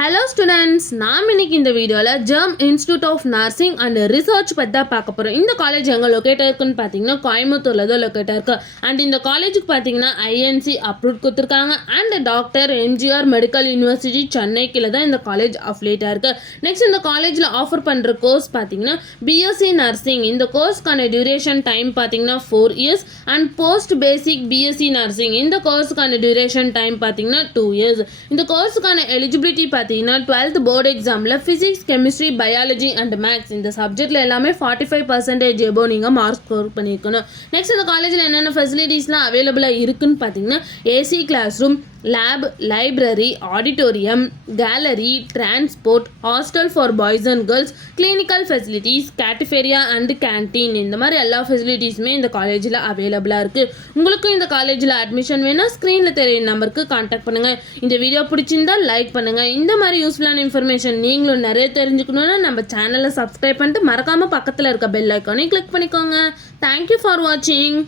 Hello students, நாம் இன்னைக்கு இந்த வீடியோவில் Germ Institute of Nursing and Research பற்றி தான் பார்க்க போகிறோம். இந்த காலேஜ் எங்கே லொக்கேட் இருக்குன்னு பார்த்தீங்கன்னா கோயம்புத்தூரில் தான் லொக்கேட் இருக்கு. அண்ட் இந்த காலேஜுக்கு பார்த்தீங்கன்னா ஐஎன்சி அப்ரூவ் கொடுத்துருக்காங்க. And doctor MGR medical university சென்னைக்குள்ள தான் இந்த காலேஜ் அஃபிலியேட்டாக இருக்குது. நெக்ஸ்ட் இந்த காலேஜில் ஆஃபர் பண்ணுற கோர்ஸ் பார்த்தீங்கன்னா பிஎஸ்சி நர்சிங். இந்த கோர்ஸ்க்கான டியூரேஷன் டைம் பார்த்தீங்கன்னா 4 years and post basic BSc nursing. இந்த கோர்ஸுக்கான டியூரேஷன் டைம் பார்த்தீங்கன்னா 2 years. இந்த கோர்ஸுக்கான எலிஜிபிலிட்டி பார்த்தீங்கன்னா 12th போர்டு எக்ஸாமில் physics, chemistry, biology and maths இந்த சப்ஜெக்டில் எல்லாமே 45% எபோ நீங்கள் மார்க் ஸ்கோர் பண்ணியிருக்கணும். நெக்ஸ்ட் இந்த காலேஜில் என்னென்ன ஃபெசிலிட்டிஸ்லாம் அவைலபிளாக இருக்குன்னு பார்த்தீங்கன்னா AC class room, lab, library, auditorium, gallery, transport, hostel for boys and girls, clinical facilities, cafeteria and canteen இந்த மாதிரி எல்லா ஃபெசிலிட்டிஸுமே இந்த காலேஜில் அவைலபிளாக இருக்குது. உங்களுக்கும் இந்த காலேஜில் அட்மிஷன் வேணால் ஸ்க்ரீனில் தெரிய நம்பருக்கு கான்டாக்ட் பண்ணுங்கள். இந்த வீடியோ பிடிச்சிருந்தா லைக் பண்ணுங்கள். இந்த மாதிரி யூஸ்ஃபுல்லான இன்ஃபர்மேஷன் நீங்களும் நிறைய தெரிஞ்சுக்கணுன்னா நம்ம சேனலை சப்ஸ்கிரைப் பண்ணிட்டு மறக்காமல் பக்கத்தில் இருக்க பெல் ஐக்கானை கிளிக் பண்ணிக்கோங்க. தேங்க்யூ ஃபார் வாட்சிங்.